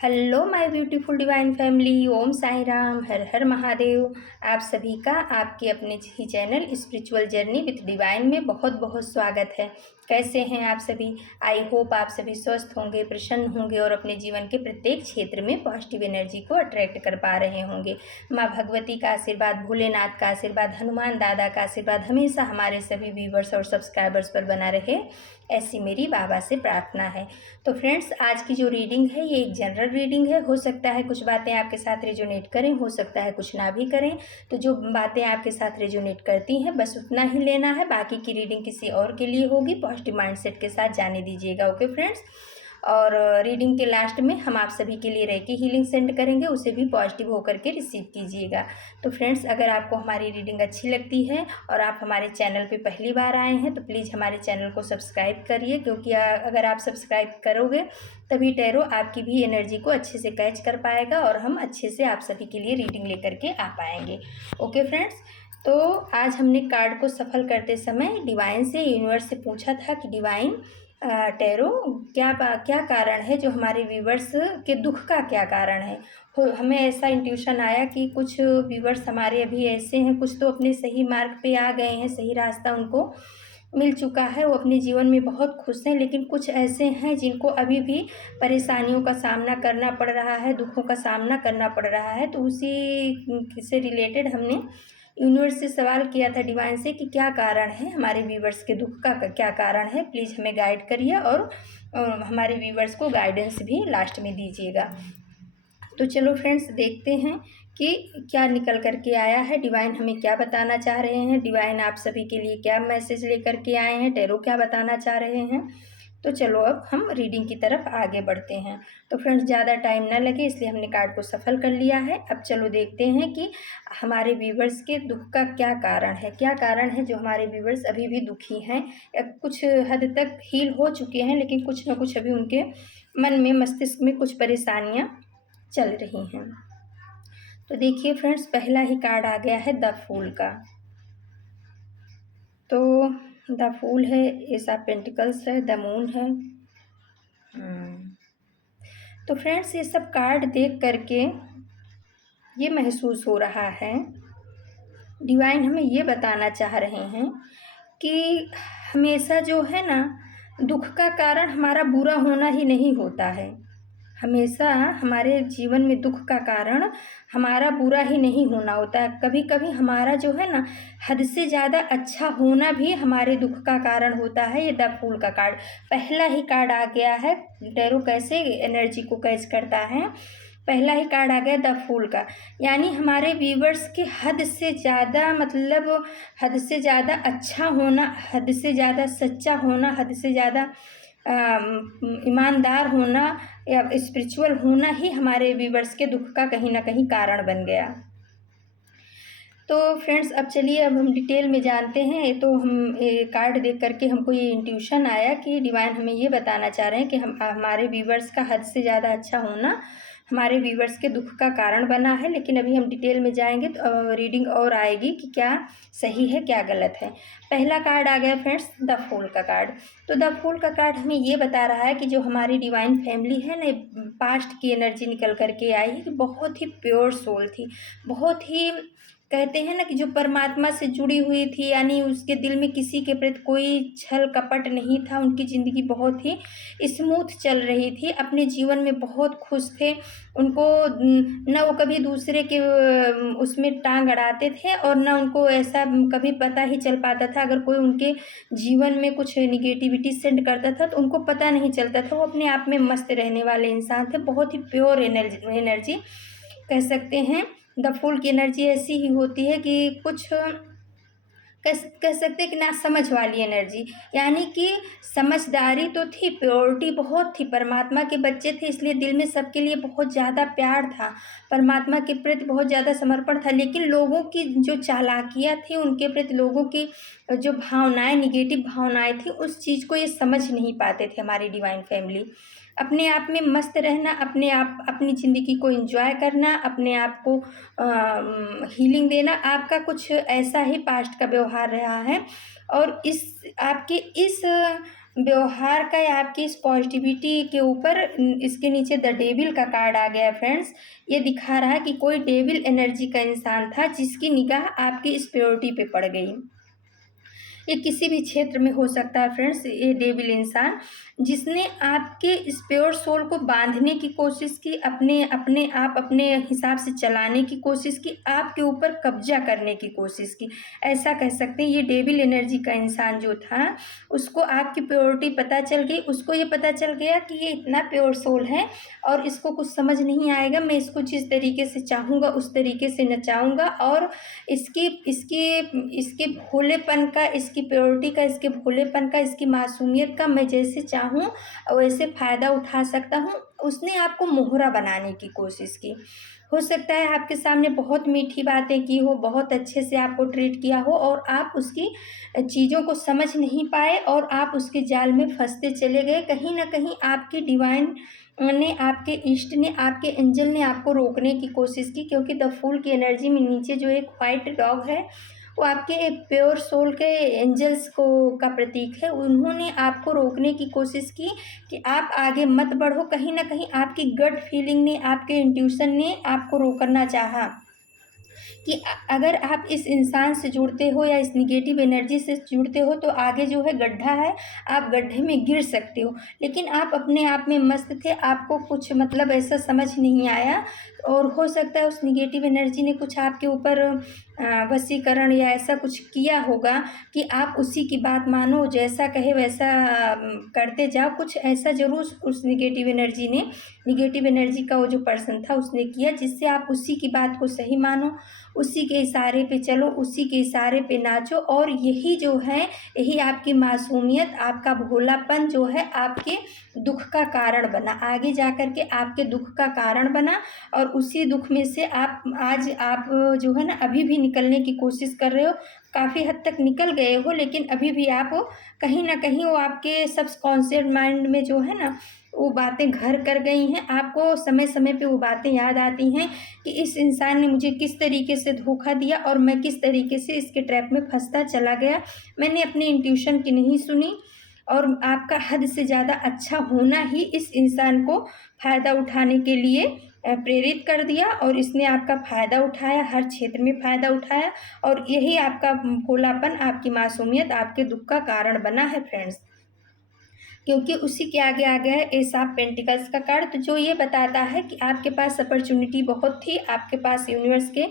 Hello my beautiful divine family. Om Sai Ram, हर हर महादेव। आप सभी का आपके अपने ही channel spiritual journey with divine में बहुत बहुत स्वागत है। कैसे हैं आप सभी? आई होप आप सभी स्वस्थ होंगे, प्रसन्न होंगे और अपने जीवन के प्रत्येक क्षेत्र में पॉजिटिव एनर्जी को अट्रैक्ट कर पा रहे होंगे। माँ भगवती का आशीर्वाद, भोलेनाथ का आशीर्वाद, हनुमान दादा का आशीर्वाद हमेशा हमारे सभी व्यूवर्स और सब्सक्राइबर्स पर बना रहे, ऐसी मेरी बाबा से प्रार्थना है। तो फ्रेंड्स, आज की जो रीडिंग है ये एक जनरल रीडिंग है। हो सकता है कुछ बातें आपके साथ रेजोनेट करें, हो सकता है कुछ ना भी करें। तो जो बातें आपके साथ रेजोनेट करती हैं बस उतना ही लेना है, बाकी की रीडिंग किसी और के लिए होगी। पॉजिटिव माइंडसेट के साथ जाने दीजिएगा। Okay friends. और रीडिंग के लास्ट में हम आप सभी के लिए रेकी हीलिंग सेंड करेंगे, उसे भी पॉजिटिव होकर के रिसीव कीजिएगा। तो फ्रेंड्स, अगर आपको हमारी रीडिंग अच्छी लगती है और आप हमारे चैनल पे पहली बार आए हैं तो प्लीज़ हमारे चैनल को सब्सक्राइब करिए, क्योंकि अगर आप सब्सक्राइब करोगे तभी टैरो आपकी भी एनर्जी को अच्छे से कैच कर पाएगा और हम अच्छे से आप सभी के लिए रीडिंग लेकर के आ पाएंगे। ओके फ्रेंड्स, तो आज हमने कार्ड को सफल करते समय डिवाइन से, यूनिवर्स से पूछा था कि डिवाइन टैरो क्या कारण है जो हमारे व्यूवर्स के दुख का क्या कारण है। हमें ऐसा इंट्यूशन आया कि कुछ व्यूवर्स हमारे अभी ऐसे हैं, कुछ तो अपने सही मार्ग पे आ गए हैं, सही रास्ता उनको मिल चुका है, वो अपने जीवन में बहुत खुश हैं, लेकिन कुछ ऐसे हैं जिनको अभी भी परेशानियों का सामना करना पड़ रहा है, दुखों का सामना करना पड़ रहा है। तो उसी से रिलेटेड हमने यूनिवर्स से सवाल किया था, डिवाइन से, कि क्या कारण है हमारे व्यूवर्स के दुख का क्या कारण है। प्लीज़ हमें गाइड करिए और हमारे व्यूवर्स को गाइडेंस भी लास्ट में दीजिएगा। तो चलो फ्रेंड्स, देखते हैं कि क्या निकल करके आया है, डिवाइन हमें क्या बताना चाह रहे हैं, डिवाइन आप सभी के लिए क्या मैसेज लेकर के आए हैं, टैरो क्या बताना चाह रहे हैं। तो चलो अब हम रीडिंग की तरफ आगे बढ़ते हैं। तो फ्रेंड्स, ज़्यादा टाइम ना लगे इसलिए हमने कार्ड को सफल कर लिया है। अब चलो देखते हैं कि हमारे व्यूवर्स के दुख का क्या कारण है। क्या कारण है जो हमारे व्यूवर्स अभी भी दुखी हैं, या कुछ हद तक हील हो चुके हैं लेकिन कुछ ना कुछ अभी उनके मन में, मस्तिष्क में कुछ परेशानियाँ चल रही हैं। तो देखिए फ्रेंड्स, पहला ही कार्ड आ गया है द फूल का। तो द फूल है, एस ऑफ पेंटिकल्स है, द मून है। तो फ्रेंड्स, ये सब कार्ड देख करके ये महसूस हो रहा है, डिवाइन हमें ये बताना चाह रहे हैं कि हमेशा जो है ना, दुख का कारण हमारा बुरा होना ही नहीं होता है। हमेशा हमारे जीवन में दुख का कारण हमारा बुरा ही नहीं होना होता है। कभी कभी हमारा जो है ना, हद से ज़्यादा अच्छा होना भी हमारे दुख का कारण होता है। ये द फूल का कार्ड, पहला ही कार्ड आ गया है। टैरो कैसे एनर्जी को कैच करता है, पहला ही कार्ड आ गया द फूल का, यानी हमारे व्यूवर्स के हद से ज़्यादा, मतलब हद से ज़्यादा अच्छा होना, हद से ज़्यादा सच्चा होना, हद से ज़्यादा ईमानदार होना या स्पिरिचुअल होना ही हमारे व्यूवर्स के दुख का कहीं ना कहीं कारण बन गया। तो फ्रेंड्स, अब चलिए अब हम डिटेल में जानते हैं। ये तो हम कार्ड देख करके हमको ये इंट्यूशन आया कि डिवाइन हमें ये बताना चाह रहे हैं कि हमारे व्यूवर्स का हद से ज़्यादा अच्छा होना हमारे व्यूवर्स के दुख का कारण बना है। लेकिन अभी हम डिटेल में जाएंगे तो रीडिंग और आएगी कि क्या सही है क्या गलत है। पहला कार्ड आ गया फ्रेंड्स द फूल का कार्ड। तो द फूल का कार्ड हमें ये बता रहा है कि जो हमारी डिवाइन फैमिली है ना, पास्ट की एनर्जी निकल करके आई है कि बहुत ही प्योर सोल थी, बहुत ही, कहते हैं ना कि जो परमात्मा से जुड़ी हुई थी, यानी उसके दिल में किसी के प्रति कोई छल कपट नहीं था। उनकी ज़िंदगी बहुत ही स्मूथ चल रही थी, अपने जीवन में बहुत खुश थे। उनको न वो कभी दूसरे के उसमें टांग अड़ाते थे और न उनको ऐसा कभी पता ही चल पाता था, अगर कोई उनके जीवन में कुछ निगेटिविटी सेंड करता था तो उनको पता नहीं चलता था। वो अपने आप में मस्त रहने वाले इंसान थे, बहुत ही प्योर एनर्जी कह सकते हैं। द फूल की एनर्जी ऐसी ही होती है कि कुछ कह सकते हैं कि ना समझ वाली एनर्जी, यानी कि समझदारी तो थी, प्योरिटी बहुत थी, परमात्मा के बच्चे थे इसलिए दिल में सबके लिए बहुत ज़्यादा प्यार था, परमात्मा के प्रति बहुत ज़्यादा समर्पण था। लेकिन लोगों की जो चालाकियाँ थी, उनके प्रति लोगों की जो भावनाएं, निगेटिव भावनाएं थी, उस चीज़ को ये समझ नहीं पाते थे। हमारी डिवाइन फैमिली अपने आप में मस्त रहना, अपने आप अपनी ज़िंदगी को एंजॉय करना, अपने आप को हीलिंग देना, आपका कुछ ऐसा ही पास्ट का व्यवहार रहा है। और इस आपके इस व्यवहार का या आपकी इस पॉजिटिविटी के ऊपर इसके नीचे द डेविल का कार्ड आ गया है फ्रेंड्स। ये दिखा रहा है कि कोई डेविल एनर्जी का इंसान था जिसकी निगाह आपकी इस प्योरिटी पे पड़ गई। ये किसी भी क्षेत्र में हो सकता है फ्रेंड्स। ये डेविल इंसान जिसने आपके इस प्योर सोल को बांधने की कोशिश की, अपने हिसाब से चलाने की कोशिश की, आपके ऊपर कब्जा करने की कोशिश की, ऐसा कह सकते हैं। ये डेविल एनर्जी का इंसान जो था उसको आपकी प्योरिटी पता चल गई। उसको ये पता चल गया कि ये इतना प्योर सोल है और इसको कुछ समझ नहीं आएगा, मैं इसको जिस तरीके से चाहूँगा उस तरीके से नचाऊँगा और इसकी इसके इसके भोलेपन का, इसकी प्योरिटी का, इसके भोलेपन का, इसकी मासूमियत का मैं जैसे चाहूँ वैसे फ़ायदा उठा सकता हूँ। उसने आपको मोहरा बनाने की कोशिश की। हो सकता है आपके सामने बहुत मीठी बातें की हो, बहुत अच्छे से आपको ट्रीट किया हो और आप उसकी चीज़ों को समझ नहीं पाए और आप उसके जाल में फंसते चले गए। कहीं न कहीं आपकी डिवाइन ने, आपके इष्ट ने, आपके एंजल ने आपको रोकने की कोशिश की, क्योंकि द फूल की एनर्जी में नीचे जो एक वाइट डॉग है वो आपके प्योर सोल के एंजल्स को का प्रतीक है। उन्होंने आपको रोकने की कोशिश की कि आप आगे मत बढ़ो। कहीं न कहीं आपकी गट फीलिंग ने, आपके इंट्यूशन ने आपको रोकना चाहा कि अगर आप इस इंसान से जुड़ते हो या इस नेगेटिव एनर्जी से जुड़ते हो तो आगे जो है गड्ढा है, आप गड्ढे में गिर सकते हो। लेकिन आप अपने आप में मस्त थे, आपको कुछ मतलब ऐसा समझ नहीं आया और हो सकता है उस नेगेटिव एनर्जी ने कुछ आपके ऊपर वशीकरण या ऐसा कुछ किया होगा कि आप उसी की बात मानो, जैसा कहे वैसा करते जाओ। कुछ ऐसा ज़रूर उस नेगेटिव एनर्जी का वो जो पर्सन था उसने किया, जिससे आप उसी की बात को सही मानो, उसी के इशारे पे चलो, उसी के इशारे पे नाचो। और यही जो है, यही आपकी मासूमियत, आपका भोलापन जो है आपके दुख का कारण बना, आगे जा कर के आपके दुख का कारण बना। और उसी दुख में से आप जो है ना अभी भी निकलने की कोशिश कर रहे हो। काफ़ी हद तक निकल गए हो, लेकिन अभी भी आप कहीं न कहीं वो आपके सबकॉन्शियस माइंड में जो है ना वो बातें घर कर गई हैं। आपको समय-समय पे वो बातें याद आती हैं कि इस इंसान ने मुझे किस तरीके से धोखा दिया और मैं किस तरीके से इसके ट्रैप में फँसता चला गया। मैंने अपनी इंट्यूशन की नहीं सुनी और आपका हद से ज़्यादा अच्छा होना ही इस इंसान को फ़ायदा उठाने के लिए प्रेरित कर दिया और इसने आपका फ़ायदा उठाया, हर क्षेत्र में फ़ायदा उठाया और यही आपका भोलापन, आपकी मासूमियत, आपके दुःख का कारण बना है फ्रेंड्स। क्योंकि उसी के आगे आ गया है एस ऑफ पेंटिकल्स का कार्ड, तो जो ये बताता है कि आपके पास अपॉर्चुनिटी बहुत थी, आपके पास यूनिवर्स के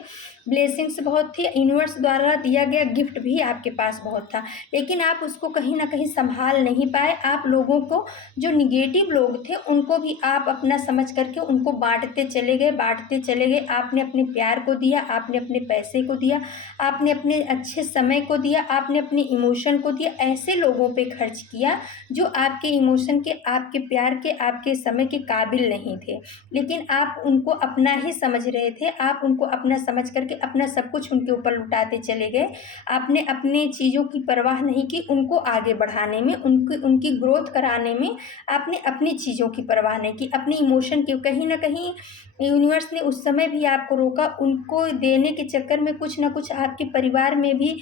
ब्लेसिंग्स बहुत थी, यूनिवर्स द्वारा दिया गया गिफ्ट भी आपके पास बहुत था, लेकिन आप उसको कहीं ना कहीं संभाल नहीं पाए। आप लोगों को, जो निगेटिव लोग थे उनको भी आप अपना समझ करके उनको बांटते चले गए। आपने अपने प्यार को दिया, आपने अपने पैसे को दिया, आपने अपने अच्छे समय को दिया, आपने अपने इमोशन को दिया, ऐसे लोगों पे खर्च किया जो आपके इमोशन के, आपके प्यार के, आपके समय के काबिल नहीं थे। लेकिन आप उनको अपना ही समझ रहे थे, आप उनको अपना समझ करके अपना सब कुछ उनके ऊपर लुटाते चले गए। आपने अपने चीज़ों की परवाह नहीं की, उनको आगे बढ़ाने में, उनकी ग्रोथ कराने में आपने अपनी चीज़ों की परवाह नहीं की, अपनी इमोशन की। कहीं न कहीं यूनिवर्स ने उस समय भी आपको रोका, उनको देने के चक्कर में कुछ न कुछ आपके परिवार में भी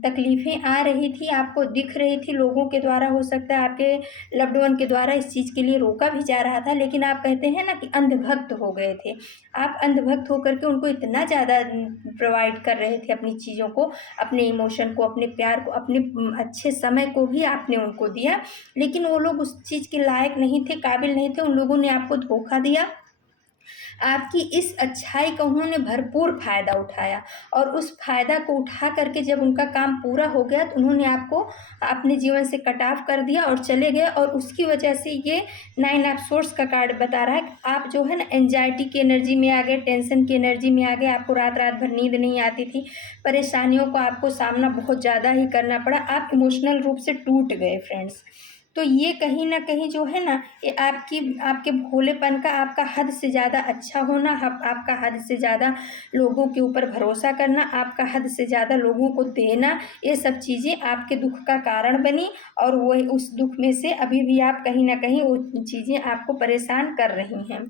तकलीफ़ें आ रही थी, आपको दिख रही थी, लोगों के द्वारा, हो सकता है आपके लव्ड वन के द्वारा इस चीज़ के लिए रोका भी जा रहा था। लेकिन आप कहते हैं ना कि अंधभक्त हो गए थे। आप अंधभक्त होकर के उनको इतना ज़्यादा प्रोवाइड कर रहे थे अपनी चीज़ों को, अपने इमोशन को, अपने प्यार को, अपने अच्छे समय को भी आपने उनको दिया, लेकिन वो लोग उस चीज़ के लायक नहीं थे, काबिल नहीं थे। उन लोगों ने आपको धोखा दिया। आपकी इस अच्छाई का उन्होंने भरपूर फ़ायदा उठाया और उस फ़ायदा को उठा करके जब उनका काम पूरा हो गया तो उन्होंने आपको अपने जीवन से कट ऑफ कर दिया और चले गए। और उसकी वजह से ये 9 ऑफ सोर्स का कार्ड बता रहा है कि आप जो है ना एंजाइटी की एनर्जी में आ गए, टेंशन की एनर्जी में आ गए। आपको रात-रात भर नींद नहीं आती थी, परेशानियों को आपको सामना बहुत ज़्यादा ही करना पड़ा, आप इमोशनल रूप से टूट गए फ्रेंड्स। तो ये कहीं न कहीं जो है ना, ये आपके भोलेपन का, आपका हद से ज़्यादा अच्छा होना, आपका हद से ज़्यादा लोगों के ऊपर भरोसा करना, आपका हद से ज़्यादा लोगों को देना, ये सब चीज़ें आपके दुःख का कारण बनी। और वही उस दुःख में से अभी भी आप कहीं न कहीं वो चीज़ें आपको परेशान कर रही हैं।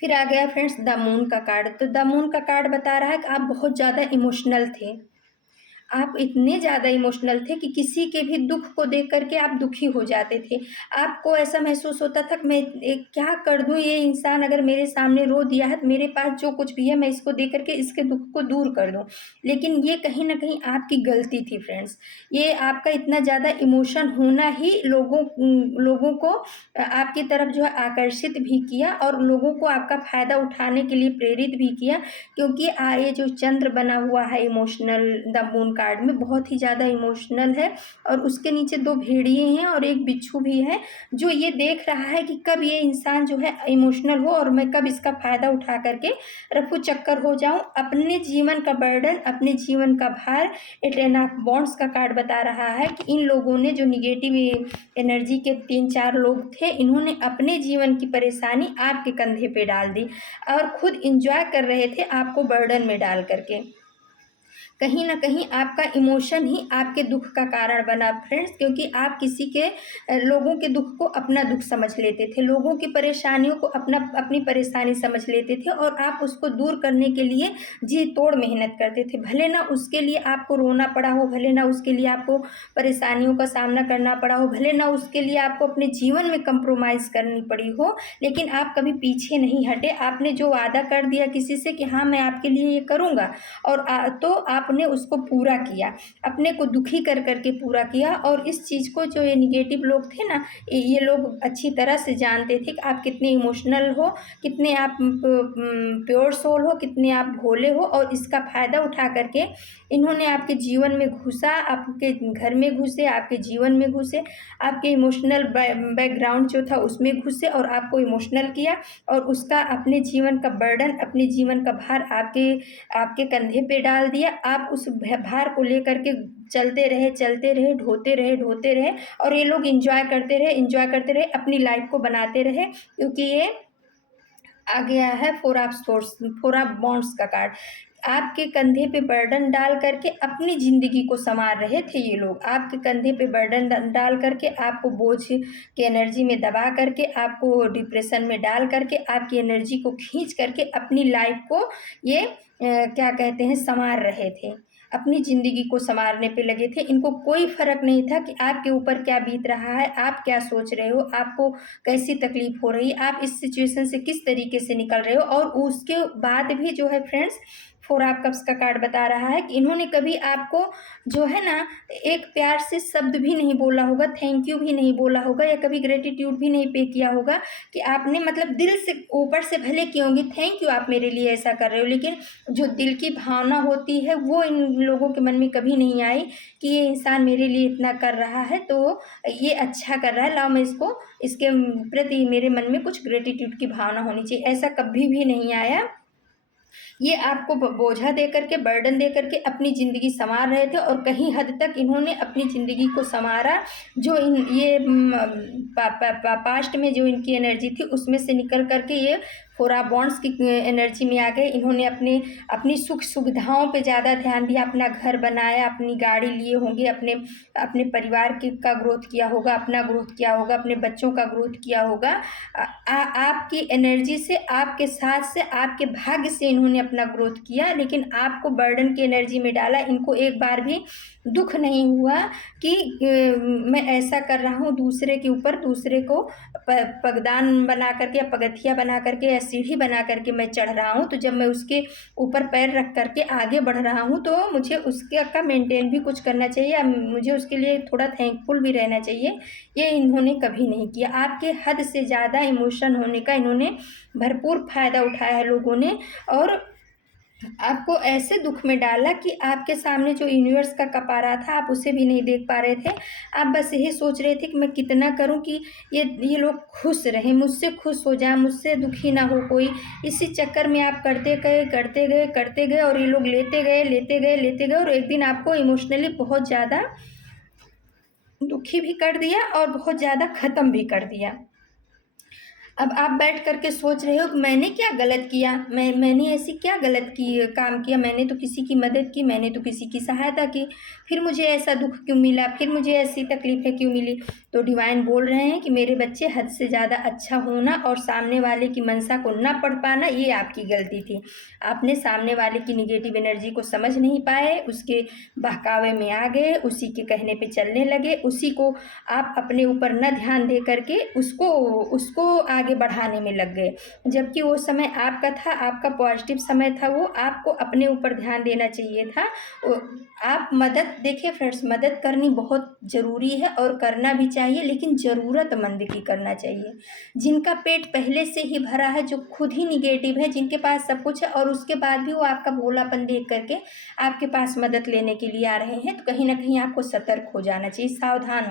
फिर आ गया फ्रेंड्स द मून का कार्ड। तो द मून का कार्ड बता रहा है कि आप बहुत ज़्यादा इमोशनल थे। आप इतने ज़्यादा इमोशनल थे कि किसी के भी दुःख को देख कर के आप दुखी हो जाते थे। आपको ऐसा महसूस होता था कि मैं क्या कर दूँ, ये इंसान अगर मेरे सामने रो दिया है तो मेरे पास जो कुछ भी है मैं इसको दे कर के इसके दुःख को दूर कर दूँ। लेकिन ये कहीं न कहीं आपकी गलती थी फ्रेंड्स। ये आपका इतना ज़्यादा इमोशन होना ही लोगों को आपकी तरफ जो है आकर्षित भी किया और लोगों को आपका फ़ायदा उठाने के लिए प्रेरित भी किया, क्योंकि ये जो चंद्र बना हुआ है इमोशनल द मून कार्ड में बहुत ही ज़्यादा इमोशनल है और उसके नीचे 2 भेड़िए हैं और एक बिच्छू भी है, जो ये देख रहा है कि कब ये इंसान जो है इमोशनल हो और मैं कब इसका फ़ायदा उठा करके रफू चक्कर हो जाऊँ। अपने जीवन का बर्डन, अपने जीवन का भार, ये 10 ऑफ वांड्स का कार्ड बता रहा है कि इन लोगों ने जो नेगेटिव एनर्जी के 3-4 लोग थे, इन्होंने अपने जीवन की परेशानी आपके कंधे पे डाल दी और खुद एंजॉय कर रहे थे आपको बर्डन में डाल करके। कहीं न कहीं आपका इमोशन ही आपके दुःख का कारण बना फ्रेंड्स, क्योंकि आप किसी के लोगों के दुःख को अपना दुःख समझ लेते थे, लोगों की परेशानियों को अपनी परेशानी समझ लेते थे और आप उसको दूर करने के लिए जी तोड़ मेहनत करते थे। भले ना उसके लिए आपको रोना पड़ा हो, भले ना उसके लिए आपको परेशानियों का सामना करना पड़ा हो, भले ना उसके लिए आपको अपने जीवन में कंप्रोमाइज़ करनी पड़ी हो, लेकिन आप कभी पीछे नहीं हटे। आपने जो वादा कर दिया किसी से कि हाँ, मैं आपके लिए ये करूँगा और तो आपने उसको पूरा किया, अपने को दुखी कर के पूरा किया। और इस चीज़ को जो ये नेगेटिव लोग थे ना, ये लोग अच्छी तरह से जानते थे कि आप कितने इमोशनल हो, कितने आप प्योर सोल हो, कितने आप भोले हो और इसका फ़ायदा उठा करके इन्होंने आपके जीवन में घुसा, आपके घर में घुसे, आपके जीवन में घुसे, आपके इमोशनल बैकग्राउंड जो था उसमें घुसे और आपको इमोशनल किया और उसका अपने जीवन का बर्डन, अपने जीवन का भार आपके कंधे पे डाल दिया। आप उस भार को लेकर के चलते रहे, ढोते रहे और ये लोग एंजॉय करते रहे, अपनी लाइफ को बनाते रहे, क्योंकि ये आ गया है 4 ऑफ सोर्स, 4 ऑफ वांड्स का कार्ड। आपके कंधे पे बर्डन डाल करके अपनी ज़िंदगी को सँवार रहे थे ये लोग। आपके कंधे पे बर्डन डाल करके आपको बोझ की एनर्जी में दबा करके, आपको डिप्रेशन में डाल करके, आपकी एनर्जी को खींच करके अपनी लाइफ को ये क्या कहते हैं सँवार रहे थे। अपनी ज़िंदगी को सँवारने पे लगे थे। इनको कोई फ़र्क नहीं था कि आपके ऊपर क्या बीत रहा है, आप क्या सोच रहे हो, आपको कैसी तकलीफ़ हो रही है, आप इस सिचुएशन से किस तरीके से निकल रहे हो। और उसके बाद भी जो है फ्रेंड्स, 4 ऑफ कप्स का कार्ड बता रहा है कि इन्होंने कभी आपको जो है ना एक प्यार से शब्द भी नहीं बोला होगा, थैंक यू भी नहीं बोला होगा या कभी ग्रेटिट्यूड भी नहीं पे किया होगा कि आपने मतलब दिल से ऊपर से भले की होंगी थैंक यू आप मेरे लिए ऐसा कर रहे हो, लेकिन जो दिल की भावना होती है वो इन लोगों के मन में कभी नहीं आई कि ये इंसान मेरे लिए इतना कर रहा है तो ये अच्छा कर रहा है, लाओ मैं इसके प्रति मेरे मन में कुछ ग्रेटिट्यूड की भावना होनी चाहिए, ऐसा कभी भी नहीं आया। ये आपको बोझा दे करके, बर्डन दे करके अपनी ज़िंदगी सँवार रहे थे और कहीं हद तक इन्होंने अपनी ज़िंदगी को सँवारा। जो ये पास्ट में जो इनकी एनर्जी थी उसमें से निकल करके ये 4 ऑफ वांड्स की एनर्जी में आ गए। इन्होंने अपनी सुख सुविधाओं पे ज़्यादा ध्यान दिया, अपना घर बनाया, अपनी गाड़ी लिए होंगे, अपने परिवार का ग्रोथ किया होगा, अपना ग्रोथ किया होगा, अपने बच्चों का ग्रोथ किया होगा। आपकी एनर्जी से, आपके साथ से, आपके भाग्य से इन्होंने अपना ग्रोथ किया, लेकिन आपको बर्डन की एनर्जी में डाला। इनको एक बार भी दुःख नहीं हुआ कि मैं ऐसा कर रहा हूँ दूसरे के ऊपर, दूसरे को पगदान बना करके या पगथिया बना करके या सीढ़ी बना करके मैं चढ़ रहा हूँ, तो जब मैं उसके ऊपर पैर रख करके आगे बढ़ रहा हूँ तो मुझे उसके का मेंटेन भी कुछ करना चाहिए या मुझे उसके लिए थोड़ा थैंकफुल भी रहना चाहिए। ये इन्होंने कभी नहीं किया। आपके हद से ज़्यादा इमोशन होने का इन्होंने भरपूर फ़ायदा उठाया है लोगों ने और आपको ऐसे दुःख में डाला कि आपके सामने जो यूनिवर्स का कप आ रहा था आप उसे भी नहीं देख पा रहे थे। आप बस यही सोच रहे थे कि मैं कितना करूं कि ये लोग खुश रहें, मुझसे खुश हो जाएं, मुझसे दुखी ना हो कोई। इसी चक्कर में आप करते गए और ये लोग लेते गए और एक दिन आपको इमोशनली बहुत ज़्यादा दुखी भी कर दिया और बहुत ज़्यादा ख़त्म भी कर दिया। अब आप बैठ कर के सोच रहे हो कि मैंने क्या गलत किया, मैंने ऐसी क्या गलत की काम किया, मैंने तो किसी की मदद की, मैंने तो किसी की सहायता की, फिर मुझे ऐसा दुख क्यों मिला, फिर मुझे ऐसी तकलीफ़ें क्यों मिली। तो डिवाइन बोल रहे हैं कि मेरे बच्चे, हद से ज़्यादा अच्छा होना और सामने वाले की मंशा को ना पढ़ पाना, ये आपकी गलती थी। आपने सामने वाले की नेगेटिव एनर्जी को समझ नहीं पाए, उसके बहकावे में आ गए, उसी के कहने पे चलने लगे, उसी को आप अपने ऊपर न ध्यान दे करके उसको उसको आगे बढ़ाने में लग गए। जबकि वो समय आपका था, आपका पॉजिटिव समय था, वो आपको अपने ऊपर ध्यान देना चाहिए था। आप मदद, देखिए फ्रेंड्स, मदद करनी बहुत ज़रूरी है और करना भी चाहिए, लेकिन ज़रूरतमंद की करना चाहिए। जिनका पेट पहले से ही भरा है, जो खुद ही निगेटिव है, जिनके पास सब कुछ है और उसके बाद भी वो आपका भोलापन देख करके आपके पास मदद लेने के लिए आ रहे हैं, तो कहीं ना कहीं आपको सतर्क हो जाना चाहिए, सावधान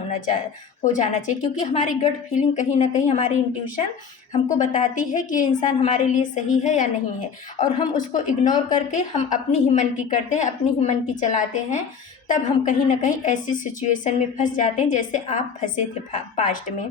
हो जाना चाहिए, क्योंकि हमारी गट फीलिंग, कहीं ना कहीं हमारी इंट्यूशन हमको बताती है कि ये इंसान हमारे लिए सही है या नहीं है, और हम उसको इग्नोर करके हम अपनी ही मन की करते हैं, अपनी ही मन की चलाते हैं। तब हम कहीं ना कहीं ऐसी सिचुएशन में फंस जाते हैं जैसे आप फंसे थे पास्ट में,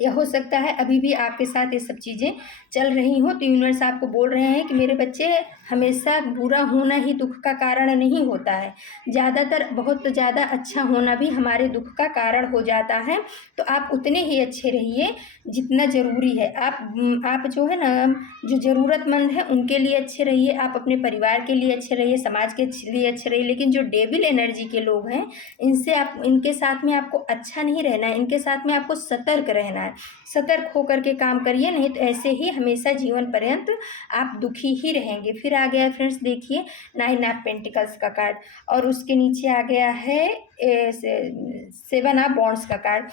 या हो सकता है अभी भी आपके साथ ये सब चीज़ें चल रही हों। तो यूनिवर्स आपको बोल रहे हैं कि मेरे बच्चे, हमेशा बुरा होना ही दुख का कारण नहीं होता है, ज़्यादातर बहुत ज़्यादा अच्छा होना भी हमारे दुख का कारण हो जाता है। तो आप उतने ही अच्छे रहिए जितना ज़रूरी है। आप जो है ना, जो ज़रूरतमंद है उनके लिए अच्छे रहिए, आप अपने परिवार के लिए अच्छे रहिए, समाज के लिए अच्छे रहिए। लेकिन जो डेविल एनर्जी के लोग हैं, इनके साथ में आपको अच्छा नहीं रहना है, इनके साथ में आपको सतर्क रहना है। सतर्क होकर के काम करिए, नहीं तो ऐसे ही हमेशा जीवन पर्यंत आप दुखी ही रहेंगे। फिर आ गया फ्रेंड्स, देखिए 9 ऑफ पेंटिकल्स का कार्ड, और उसके नीचे आ गया है 7 ऑफ वॉन्ड्स का कार्ड।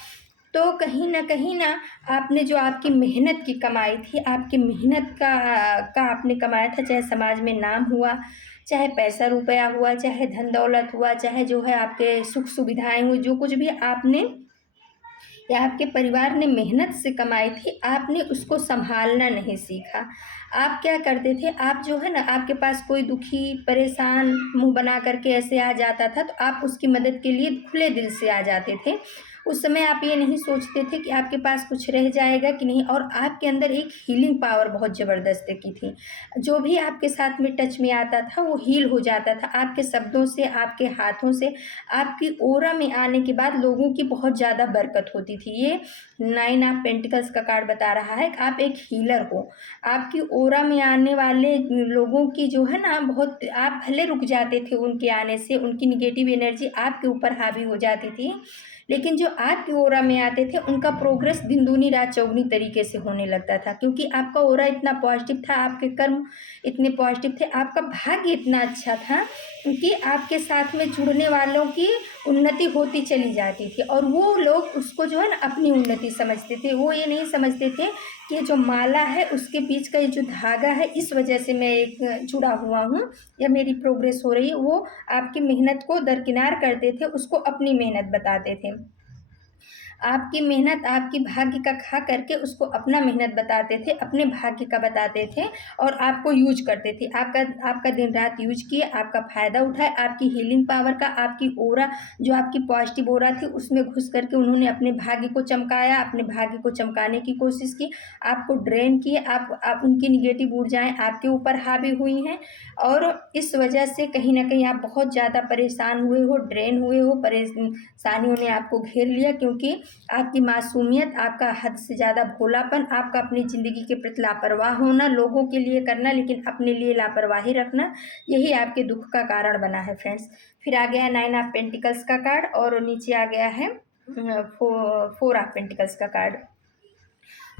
तो कहीं ना आपने जो आपकी मेहनत की कमाई थी, आपकी मेहनत का आपने कमाया था, चाहे समाज में नाम हुआ, चाहे पैसा रुपया हुआ, चाहे धन दौलत हुआ, चाहे जो है आपके सुख सुविधाएं हुई, जो कुछ भी आपने या आपके परिवार ने मेहनत से कमाई थी, आपने उसको संभालना नहीं सीखा। आप क्या करते थे, आप जो है ना, आपके पास कोई दुखी परेशान मुंह बना करके ऐसे आ जाता था, तो आप उसकी मदद के लिए खुले दिल से आ जाते थे। उस समय आप ये नहीं सोचते थे कि आपके पास कुछ रह जाएगा कि नहीं, और आपके अंदर एक हीलिंग पावर बहुत ज़बरदस्त की थी। जो भी आपके साथ में टच में आता था वो हील हो जाता था, आपके शब्दों से, आपके हाथों से, आपकी ओरा में आने के बाद लोगों की बहुत ज़्यादा बरकत होती थी। ये 9 ऑफ पेंटिकल्स का कार्ड बता रहा है कि आप एक हीलर हो। आपकी ओरा में आने वाले लोगों की जो है ना, बहुत, आप भले रुक जाते थे उनके आने से, उनकी निगेटिव एनर्जी आपके ऊपर हावी हो जाती थी, लेकिन जो आपकी ओरा में आते थे उनका प्रोग्रेस दिन दूनी रात चौगुनी तरीके से होने लगता था, क्योंकि आपका ओरा इतना पॉजिटिव था, आपके कर्म इतने पॉजिटिव थे, आपका भाग्य इतना अच्छा था कि आपके साथ में जुड़ने वालों की उन्नति होती चली जाती थी, और वो लोग उसको जो है ना अपनी उन्नति समझते थे। वो ये नहीं समझते थे कि ये जो माला है उसके बीच का ये जो धागा है, इस वजह से मैं एक जुड़ा हुआ हूँ या मेरी प्रोग्रेस हो रही है। वो आपकी मेहनत को दरकिनार करते थे, उसको अपनी मेहनत बताते थे। आपकी मेहनत, आपकी भाग्य का खा करके उसको अपना मेहनत बताते थे, अपने भाग्य का बताते थे, और आपको यूज करते थे। आपका दिन रात यूज किए, आपका फ़ायदा उठाए, आपकी हीलिंग पावर का, आपकी ओरा, जो आपकी पॉजिटिव ओरा थी उसमें घुस करके उन्होंने अपने भाग्य को चमकाया, अपने भाग्य को चमकाने की कोशिश की, आपको ड्रेन किए, आप उनकी निगेटिव ऊर्जाएं आपके ऊपर हावी हुई हैं, और इस वजह से कहीं ना कहीं आप बहुत ज़्यादा परेशान हुए हो, ड्रेन हुए हो, परेशानियों ने आपको घेर लिया, क्योंकि आपकी मासूमियत, आपका हद से ज़्यादा भोलापन, आपका अपनी ज़िंदगी के प्रति लापरवाह होना, लोगों के लिए करना लेकिन अपने लिए लापरवाही रखना, यही आपके दुख का कारण बना है फ्रेंड्स। फिर आ गया है 9 ऑफ पेंटिकल्स का कार्ड, और नीचे आ गया है 4 ऑफ पेंटिकल्स का कार्ड।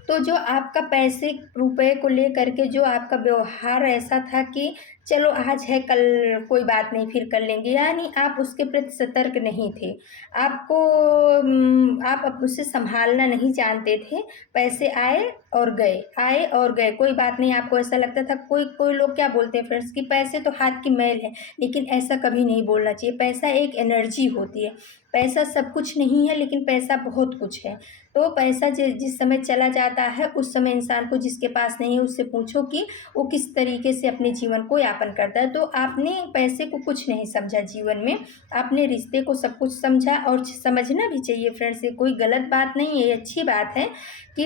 तो जो आपका पैसे रुपए को लेकर के जो आपका व्यवहार ऐसा था कि चलो आज है, कल कोई बात नहीं, फिर कर लेंगे, यानी आप उसके प्रति सतर्क नहीं थे। आप अब उसे संभालना नहीं जानते थे। पैसे आए और गए, आए और गए, कोई बात नहीं। आपको ऐसा लगता था, कोई कोई लोग क्या बोलते हैं फ्रेंड्स, कि पैसे तो हाथ की मैल है, लेकिन ऐसा कभी नहीं बोलना चाहिए। पैसा एक एनर्जी होती है, पैसा सब कुछ नहीं है, लेकिन पैसा बहुत कुछ है। तो पैसा जिस समय चला जाता है उस समय इंसान को, जिसके पास नहीं है, उससे पूछो कि वो किस तरीके से अपने जीवन को यापन करता है। तो आपने पैसे को कुछ नहीं समझा जीवन में, आपने रिश्ते को सब कुछ समझा, और समझना भी चाहिए फ्रेंड्स, ये कोई गलत बात नहीं है, ये अच्छी बात है कि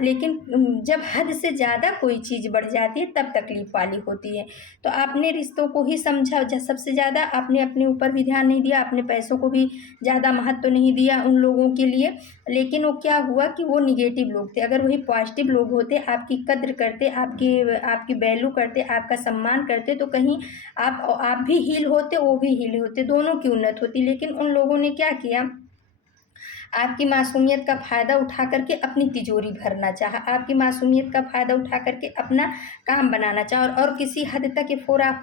लेकिन जब हद से ज़्यादा कोई चीज़ बढ़ जाती है तब तकलीफ़ वाली होती है। तो आपने रिश्तों को ही समझा, सबसे ज़्यादा आपने अपने ऊपर भी ध्यान नहीं दिया, आपने पैसों को भी ज़्यादा महत्व नहीं दिया उन लोगों के लिए। लेकिन वो क्या हुआ कि वो निगेटिव लोग थे। अगर वही पॉजिटिव लोग होते, आपकी कद्र करते, आपकी वैल्यू करते, आपका सम्मान करते, तो कहीं आप भी हील होते, वो भी हील होते, दोनों की उन्नत होती। लेकिन उन लोगों ने क्या किया, आपकी मासूमियत का फ़ायदा उठा करके अपनी तिजोरी भरना चाहा, आपकी मासूमियत का फ़ायदा उठा करके अपना काम बनाना चाहा, और किसी हद तक ये फोर ऑफ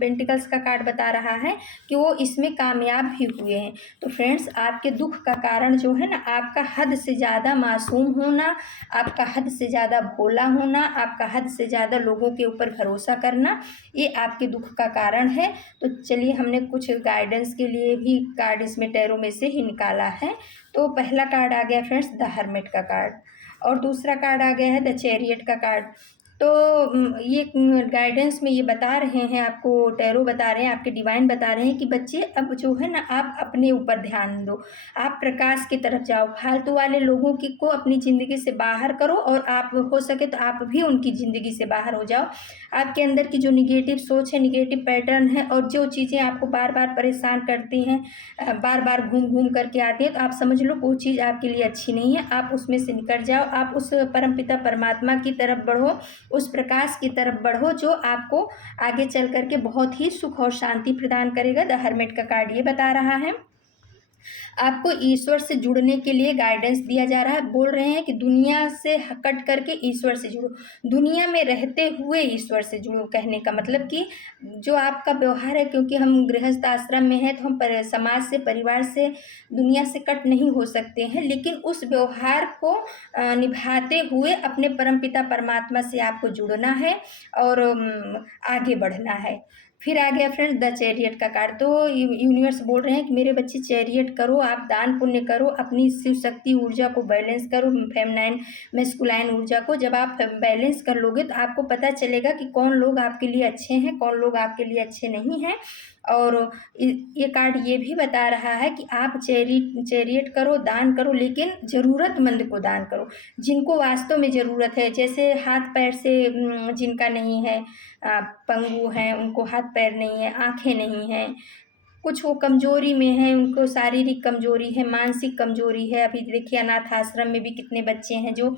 पेंटिकल्स का कार्ड बता रहा है कि वो इसमें कामयाब भी हुए हैं। तो फ्रेंड्स, आपके दुख का कारण जो है ना, आपका हद से ज़्यादा मासूम होना, आपका हद से ज़्यादा भोला होना, आपका हद से ज़्यादा लोगों के ऊपर भरोसा करना, ये आपके दुख का कारण है। तो चलिए, हमने कुछ गाइडेंस के लिए भी कार्ड इसमें टैरो में से ही निकाला है। तो पहला कार्ड आ गया फ्रेंड्स द हर्मिट का कार्ड, और दूसरा कार्ड आ गया है द चैरियट का कार्ड। तो ये गाइडेंस में ये बता रहे हैं आपको, टैरो बता रहे हैं, आपके डिवाइन बता रहे हैं कि बच्चे अब जो है ना, आप अपने ऊपर ध्यान दो, आप प्रकाश की तरफ जाओ, फालतू वाले लोगों की को अपनी ज़िंदगी से बाहर करो, और आप हो सके तो आप भी उनकी ज़िंदगी से बाहर हो जाओ। आपके अंदर की जो निगेटिव सोच है, निगेटिव पैटर्न है, और जो चीज़ें आपको बार बार परेशान करती हैं, बार बार घूम घूम करके आती हैं, तो आप समझ लो वो चीज़ आपके लिए अच्छी नहीं है। आप उसमें से निकल जाओ, आप उस परमपिता परमात्मा की तरफ बढ़ो, उस प्रकाश की तरफ बढ़ो जो आपको आगे चल करके बहुत ही सुख और शांति प्रदान करेगा। द हर्मिट का कार्ड ये बता रहा है आपको ईश्वर से जुड़ने के लिए गाइडेंस दिया जा रहा है। बोल रहे हैं कि दुनिया से कट करके ईश्वर से जुड़ो, दुनिया में रहते हुए ईश्वर से जुड़ो। कहने का मतलब कि जो आपका व्यवहार है, क्योंकि हम गृहस्थ आश्रम में हैं, तो हम समाज से, परिवार से, दुनिया से कट नहीं हो सकते हैं, लेकिन उस व्यवहार को निभाते हुए अपने परमपिता परमात्मा से आपको जुड़ना है और आगे बढ़ना है। फिर आ गया फ्रेंड्स द चैरियट का कार्ड। तो यूनिवर्स बोल रहे हैं कि मेरे बच्चे चैरियट करो, आप दान पुण्य करो, अपनी शिव शक्ति ऊर्जा को बैलेंस करो, फेमिनाइन मैस्कुलाइन ऊर्जा को। जब आप बैलेंस कर लोगे तो आपको पता चलेगा कि कौन लोग आपके लिए अच्छे हैं, कौन लोग आपके लिए अच्छे नहीं हैं। और ये कार्ड ये भी बता रहा है कि आप चैरियट करो, दान करो, लेकिन ज़रूरतमंद को दान करो, जिनको वास्तव में ज़रूरत है। जैसे हाथ पैर से जिनका नहीं है, पंगु हैं, उनको हाथ पैर नहीं है, आँखें नहीं हैं, कुछ वो कमज़ोरी में है, उनको शारीरिक कमज़ोरी है, मानसिक कमज़ोरी है। अभी देखिए अनाथ आश्रम में भी कितने बच्चे हैं जो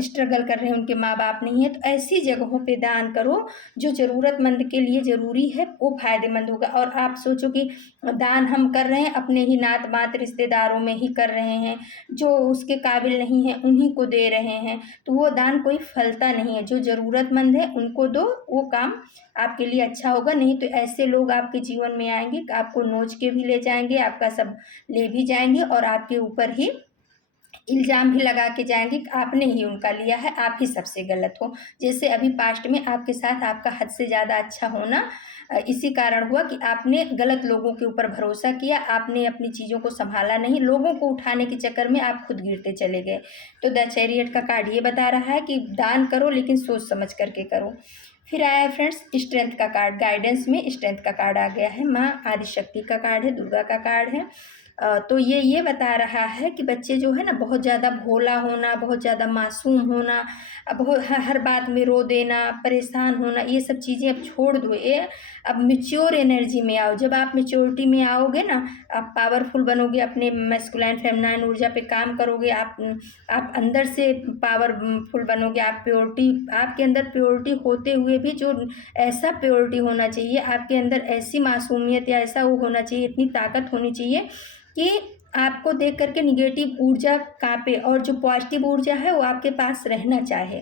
स्ट्रगल कर रहे हैं, उनके माँ बाप नहीं है। तो ऐसी जगहों पे दान करो जो ज़रूरतमंद के लिए ज़रूरी है, वो फ़ायदेमंद होगा। और आप सोचो कि दान हम कर रहे हैं अपने ही नात मात रिश्तेदारों में ही कर रहे हैं, जो उसके काबिल नहीं है उन्हीं को दे रहे हैं, तो वो दान कोई फलता नहीं है। जो ज़रूरतमंद है उनको दो, वो काम आपके लिए अच्छा होगा। नहीं तो ऐसे लोग आपके जीवन में आएंगे, आपको नोच के भी ले जाएंगे, आपका सब ले भी जाएंगे, और आपके ऊपर ही इल्ज़ाम भी लगा के जाएंगे कि आपने ही उनका लिया है, आप ही सबसे गलत हो। जैसे अभी पास्ट में आपके साथ आपका हद से ज़्यादा अच्छा होना इसी कारण हुआ कि आपने गलत लोगों के ऊपर भरोसा किया, आपने अपनी चीज़ों को संभाला नहीं, लोगों को उठाने के चक्कर में आप खुद गिरते चले गए। तो द चैरियट का कार्ड ये बता रहा है कि दान करो, लेकिन सोच समझ करके करो। फिर आया है फ्रेंड्स स्ट्रेंथ का कार्ड। गाइडेंस में स्ट्रेंथ का कार्ड आ गया है, माँ आदिशक्ति का कार्ड है, दुर्गा का कार्ड है। तो ये बता रहा है कि बच्चे जो है ना, बहुत ज़्यादा भोला होना, बहुत ज़्यादा मासूम होना, बहुत हर बात में रो देना, परेशान होना, ये सब चीज़ें अब छोड़ दो। ये अब मैच्योर एनर्जी में आओ। जब आप मैच्योरिटी में आओगे ना, आप पावरफुल बनोगे, अपने मैस्कुलाइन फेमिनाइन ऊर्जा पे काम करोगे, आप अंदर से पावरफुल बनोगे। आप प्योरिटी, आपके अंदर प्योरिटी होते हुए भी जो ऐसा प्योरिटी होना चाहिए आपके अंदर, ऐसी मासूमियत या ऐसा वो होना चाहिए, इतनी ताकत होनी चाहिए कि आपको देख करके निगेटिव ऊर्जा कांपे, और जो पॉजिटिव ऊर्जा है वो आपके पास रहना चाहे।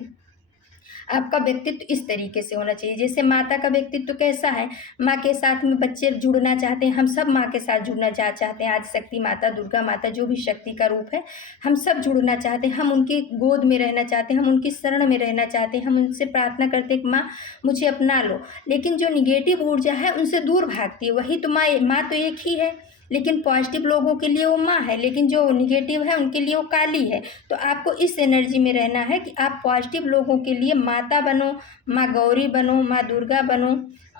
आपका व्यक्तित्व इस तरीके से होना चाहिए। जैसे माता का व्यक्तित्व कैसा है, माँ के साथ में बच्चे जुड़ना चाहते हैं, हम सब माँ के साथ जुड़ना चाहते हैं। आदिशक्ति माता, दुर्गा माता, जो भी शक्ति का रूप है, हम सब जुड़ना चाहते हैं, हम उनकी गोद में रहना चाहते हैं, हम उनकी शरण में रहना चाहते हैं, हम उनसे प्रार्थना करते हैं कि माँ मुझे अपना लो। लेकिन जो निगेटिव ऊर्जा है उनसे दूर भागती है। वही तो माँ तो एक ही है, लेकिन पॉजिटिव लोगों के लिए वो माँ है, लेकिन जो निगेटिव है उनके लिए वो काली है। तो आपको इस एनर्जी में रहना है कि आप पॉजिटिव लोगों के लिए माता बनो, माँ गौरी बनो, माँ दुर्गा बनो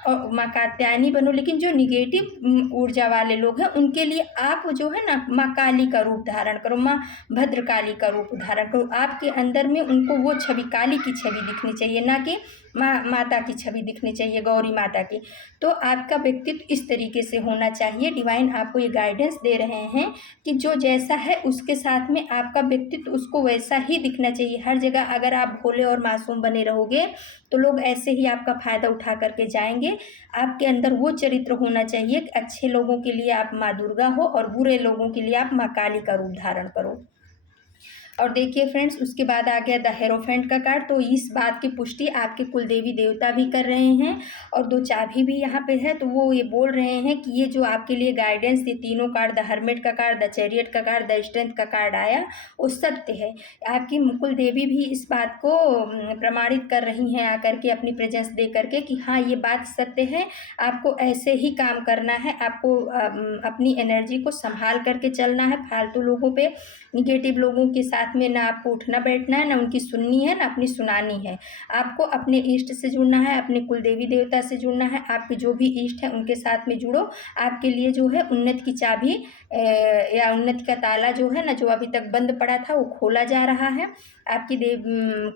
और माँ कात्यायनी बनो। लेकिन जो निगेटिव ऊर्जा वाले लोग हैं उनके लिए आप जो है ना माँ काली का रूप धारण करो, माँ भद्रकाली का रूप धारण करो। आपके अंदर में उनको वो छवि, काली की छवि दिखनी चाहिए, ना कि माता की छवि दिखनी चाहिए, गौरी माता की। तो आपका व्यक्तित्व इस तरीके से होना चाहिए। डिवाइन आपको ये गाइडेंस दे रहे हैं कि जो जैसा है उसके साथ में आपका व्यक्तित्व उसको वैसा ही दिखना चाहिए। हर जगह अगर आप भोले और मासूम बने रहोगे तो लोग ऐसे ही आपका फ़ायदा उठा करके जाएंगे। आपके अंदर वो चरित्र होना चाहिए कि अच्छे लोगों के लिए आप माँ दुर्गा हो और बुरे लोगों के लिए आप माँ काली का रूप धारण करो। और देखिए फ्रेंड्स, उसके बाद आ गया द हेरोफेंट का कार्ड। तो इस बात की पुष्टि आपके कुल देवी देवता भी कर रहे हैं और 2 चाबी भी यहाँ पे है। तो वो ये बोल रहे हैं कि ये जो आपके लिए गाइडेंस, ये तीनों कार्ड, द हर्मिट का कार्ड, द चैरियट का कार्ड, द स्ट्रेंथ का कार्ड आया, वो सत्य है। आपकी कुल देवी भी इस बात को प्रमाणित कर रही हैं आकर के, अपनी प्रेजेंस दे करके कि हाँ ये बात सत्य है। आपको ऐसे ही काम करना है, आपको अपनी एनर्जी को संभाल करके चलना है। फालतू लोगों पे, निगेटिव लोगों के साथ में ना आपको उठना बैठना है, ना उनकी सुननी है, ना अपनी सुनानी है। आपको अपने इष्ट से जुड़ना है, अपने कुल देवी देवता से जुड़ना है। आपके जो भी इष्ट हैं उनके साथ में जुड़ो। आपके लिए जो है उन्नति की चाबी या उन्नति का ताला जो है ना, जो अभी तक बंद पड़ा था, वो खोला जा रहा है। आपकी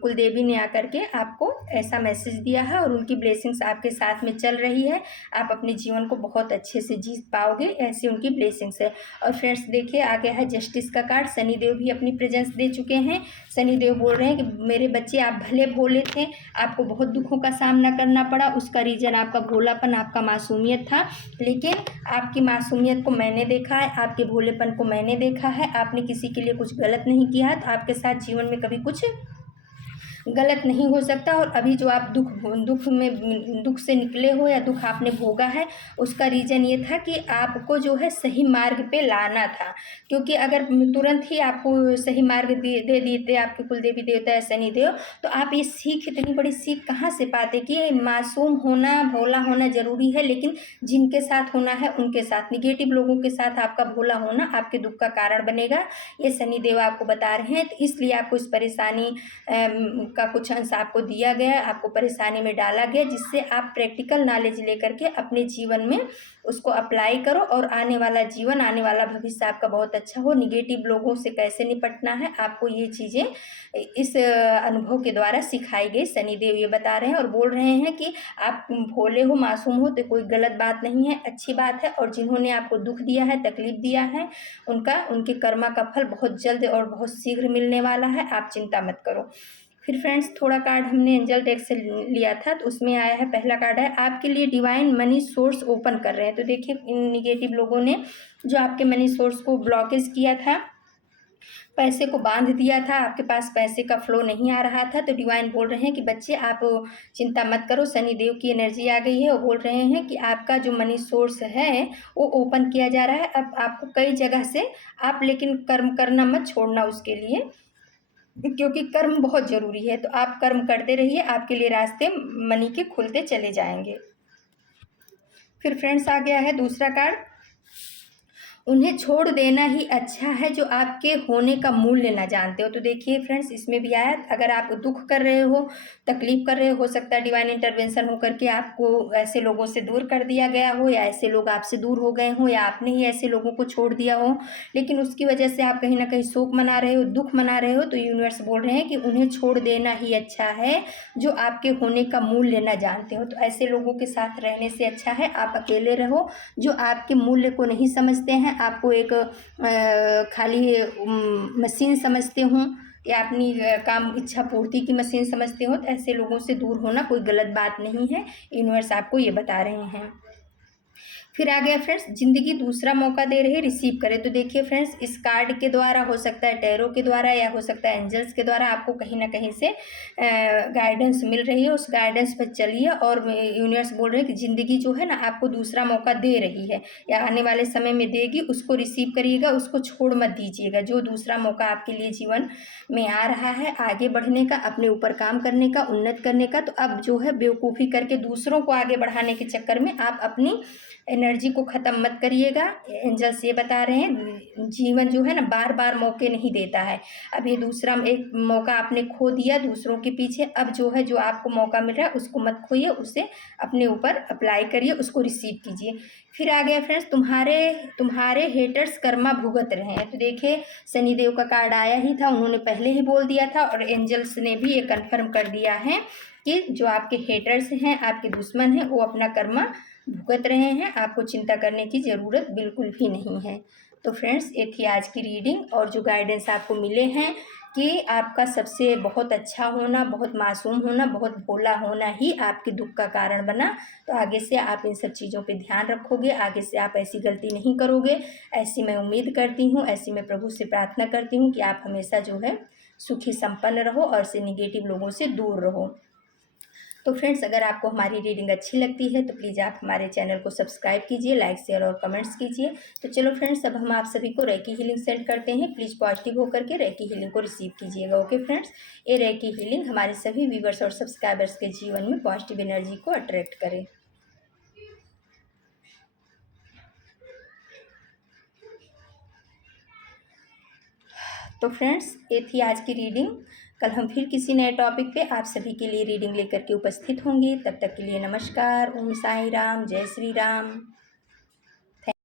कुल देवी ने आकर के आपको ऐसा मैसेज दिया है और उनकी ब्लेसिंग्स आपके साथ में चल रही है। आप अपने जीवन को बहुत अच्छे से जी पाओगे, ऐसी उनकी ब्लेसिंग्स है। और फ्रेंड्स देखिए, आ गया है जस्टिस का कार्ड। शनिदेव भी अपनी प्रेजेंस दे चुके हैं। शनिदेव बोल रहे हैं कि मेरे बच्चे, आप भले भोले थे, आपको बहुत दुखों का सामना करना पड़ा, उसका रीज़न आपका भोलापन, आपका मासूमियत था। लेकिन आपकी मासूमियत को मैंने देखा है, आपके भोलेपन को मैंने देखा है। आपने किसी के लिए कुछ गलत नहीं किया है, तो आपके साथ जीवन में कभी कुछ गलत नहीं हो सकता। और अभी जो आप दुख से निकले हो या दुख आपने भोगा है, उसका रीज़न ये था कि आपको जो है सही मार्ग पे लाना था। क्योंकि अगर तुरंत ही आपको सही मार्ग दे देते आपके कुल देवी देवता या शनिदेव, तो आप ये सीख, इतनी बड़ी सीख कहाँ से पाते कि मासूम होना, भोला होना ज़रूरी है, लेकिन जिनके साथ होना है उनके साथ, निगेटिव लोगों के साथ आपका भोला होना आपके दुख का कारण बनेगा। ये शनिदेव आपको बता रहे हैं। तो इसलिए आपको इस परेशानी का कुछ अंश आपको दिया गया, आपको परेशानी में डाला गया, जिससे आप प्रैक्टिकल नॉलेज लेकर के अपने जीवन में उसको अप्लाई करो और आने वाला जीवन, आने वाला भविष्य आपका बहुत अच्छा हो। निगेटिव लोगों से कैसे निपटना है, आपको ये चीज़ें इस अनुभव के द्वारा सिखाई गई। शनिदेव ये बता रहे हैं और बोल रहे हैं कि आप भोले हो, मासूम हो, तो कोई गलत बात नहीं है, अच्छी बात है। और जिन्होंने आपको दुख दिया है, तकलीफ दिया है, उनके कर्मा का फल बहुत जल्द और बहुत शीघ्र मिलने वाला है। आप चिंता मत करो। फिर फ्रेंड्स, थोड़ा कार्ड हमने एंजल डेक से लिया था, तो उसमें आया है, पहला कार्ड है आपके लिए डिवाइन मनी सोर्स ओपन कर रहे हैं। तो देखिए, इन निगेटिव लोगों ने जो आपके मनी सोर्स को ब्लॉकेज किया था, पैसे को बांध दिया था, आपके पास पैसे का फ्लो नहीं आ रहा था, तो डिवाइन बोल रहे हैं कि बच्चे आप चिंता मत करो। शनिदेव की एनर्जी आ गई है। वो बोल रहे हैं कि आपका जो मनी सोर्स है वो ओपन किया जा रहा है। अब आपको कई जगह से, आप लेकिन कर्म करना मत छोड़ना उसके लिए, क्योंकि कर्म बहुत ज़रूरी है। तो आप कर्म करते रहिए, आपके लिए रास्ते मनी के खुलते चले जाएंगे। फिर फ्रेंड्स, आ गया है दूसरा कार्ड, उन्हें छोड़ देना ही अच्छा है जो आपके होने का मूल्य ना जानते हो। तो देखिए फ्रेंड्स, इसमें भी आया, अगर आप दुख कर रहे हो, तकलीफ कर रहे हो सकता है डिवाइन इंटरवेंशन होकर के आपको ऐसे लोगों से दूर कर दिया गया हो, या ऐसे लोग आपसे दूर हो गए हो, या आपने ही ऐसे लोगों को छोड़ दिया हो, लेकिन उसकी वजह से आप कहीं ना कहीं शोक मना रहे हो, दुख मना रहे हो। तो यूनिवर्स बोल रहे हैं कि उन्हें छोड़ देना ही अच्छा है जो आपके होने का मूल्य ना जानते हो। तो ऐसे लोगों के साथ रहने से अच्छा है आप अकेले रहो, जो आपके मूल्य को नहीं समझते हैं, आपको एक खाली मशीन समझते हों, या अपनी काम इच्छा पूर्ति की मशीन समझते हो। तो ऐसे लोगों से दूर होना कोई गलत बात नहीं है। यूनिवर्स आपको ये बता रहे हैं। फिर आ गया फ्रेंड्स, जिंदगी दूसरा मौका दे रही है, रिसीव करें। तो देखिए फ्रेंड्स, इस कार्ड के द्वारा, हो सकता है टैरो के द्वारा, या हो सकता है एंजल्स के द्वारा, आपको कहीं ना कहीं से गाइडेंस मिल रही है। उस गाइडेंस पर चलिए और यूनिवर्स बोल रहे हैं कि ज़िंदगी जो है ना आपको दूसरा मौका दे रही है, या आने वाले समय में देगी। उसको रिसीव करिएगा, उसको छोड़ मत दीजिएगा। जो दूसरा मौका आपके लिए जीवन में आ रहा है आगे बढ़ने का, अपने ऊपर काम करने का, उन्नत करने का, तो अब जो है बेवकूफ़ी करके दूसरों को आगे बढ़ाने के चक्कर में आप अपनी एनर्जी को ख़त्म मत करिएगा। एंजल्स ये बता रहे हैं, जीवन जो है ना बार बार मौके नहीं देता है। अब ये दूसरा एक मौका आपने खो दिया दूसरों के पीछे, अब जो है जो आपको मौका मिल रहा है उसको मत खोइए, उसे अपने ऊपर अप्लाई करिए, उसको रिसीव कीजिए। फिर आ गया फ्रेंड्स, तुम्हारे हेटर्स कर्मा भुगत रहे हैं। तो देखिए शनिदेव का कार्ड आया ही था, उन्होंने पहले ही बोल दिया था और एंजल्स ने भी ये कन्फर्म कर दिया है कि जो आपके हेटर्स हैं, आपके दुश्मन हैं, वो अपना कर्मा भुगत रहे हैं। आपको चिंता करने की ज़रूरत बिल्कुल भी नहीं है। तो फ्रेंड्स ये थी आज की रीडिंग, और जो गाइडेंस आपको मिले हैं कि आपका सबसे बहुत अच्छा होना, बहुत मासूम होना, बहुत भोला होना ही आपके दुख का कारण बना। तो आगे से आप इन सब चीज़ों पे ध्यान रखोगे, आगे से आप ऐसी गलती नहीं करोगे, ऐसी मैं उम्मीद करती हूँ, ऐसी मैं प्रभु से प्रार्थना करती हूँ कि आप हमेशा जो है सुखी संपन्न रहो और से निगेटिव लोगों से दूर रहो। तो फ्रेंड्स अगर आपको हमारी रीडिंग अच्छी लगती है तो प्लीज़ आप हमारे चैनल को सब्सक्राइब कीजिए, लाइक शेयर और कमेंट्स कीजिए। तो चलो फ्रेंड्स, अब हम आप सभी को रेकी हीलिंग सेंड करते हैं। प्लीज़ पॉजिटिव होकर के रेकी हीलिंग को रिसीव कीजिएगा। ओके फ्रेंड्स, ये रेकी हीलिंग हमारे सभी व्यूवर्स और सब्सक्राइबर्स के जीवन में पॉजिटिव एनर्जी को अट्रैक्ट करे। तो फ्रेंड्स ये थी आज की रीडिंग। कल हम फिर किसी नए टॉपिक पे आप सभी के लिए रीडिंग लेकर के उपस्थित होंगे। तब तक के लिए नमस्कार। ओम साई राम, जय श्री राम।